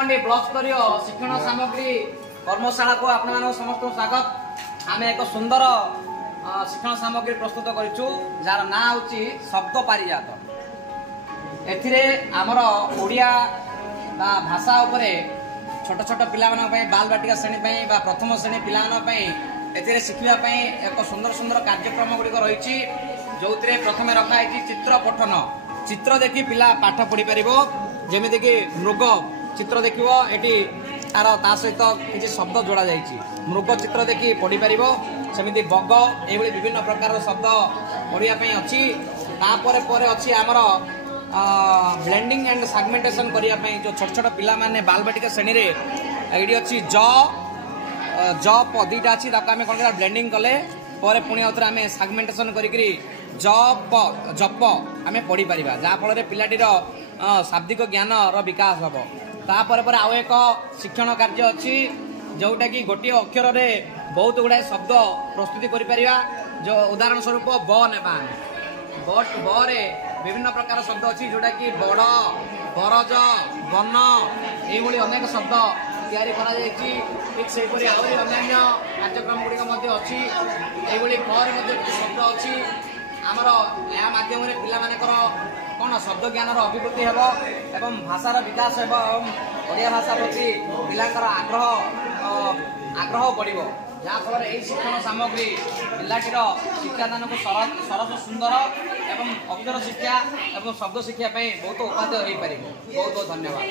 धूपगंडी block स्तरीय शिक्षण सामग्री कर्मशाला को आपण समस्त स्वागत। आम एक सुंदर शिक्षण सामग्री प्रस्तुत करूँ जार ना हूँ शब्द पारिजात। एथिरे आमर ओडिया भाषा उपरे छोट छोट पिला बाल बाटिका श्रेणी प्रथम श्रेणी पिला एथिरे शिखिबा एक सुंदर सुंदर कार्यक्रम गुड़िक रही जो प्रथम रखाई चित्र पठन। चित्र देखी पिला पाठ पढ़ी पार जमीक मृग चित्र देख तार ता सहित किसी शब्द जोड़ा जाइए। मृग चित्र देखी पढ़ी पार सेमती बग ये विभिन्न प्रकार शब्द पढ़ाई अच्छी। अच्छी आमर ब्लेंडिंग एंड सेगमेंटेशन करने जो छोट छोट पिला माने बाल बाटिका श्रेणी ये अच्छी ज प दुईटा अच्छी आम कौन ब्लेंडिंग कले पुणी आउे आम सेगमेंटेशन करी जप आम पढ़ी पार जहाँफल पिलाटीर शाब्दिक ज्ञान विकास हम। तापर आउ एक शिक्षण कार्य अच्छी जोटा कि गोटे अक्षर में बहुत गुड़ाए शब्द प्रस्तुति कर जो उदाहरण स्वरूप ब नेबा बरे विभिन्न प्रकार शब्द अच्छी जोटा कि बड़ बरज बन ये अनेक शब्द तैयारी करा जायछि। ठीक से आहरी अन्य कार्यक्रम गुड़िक अच्छी ये शब्द अच्छी आमर या माध्यम पिलामानकर कौन शब्द ज्ञान अभिवृद्धि हेब एवं भाषार विकास हेब ओडिया भाषा प्रति पिलांकर आग्रह बढ़िबो जहाँफल यही शिक्षण सामग्री पिलाटीर शिक्षादान को सरस सुंदर एवं अक्षर शिक्षा एवं शब्द शिक्षा बहुत उपादेय हो पार। बहुत बहुत धन्यवाद।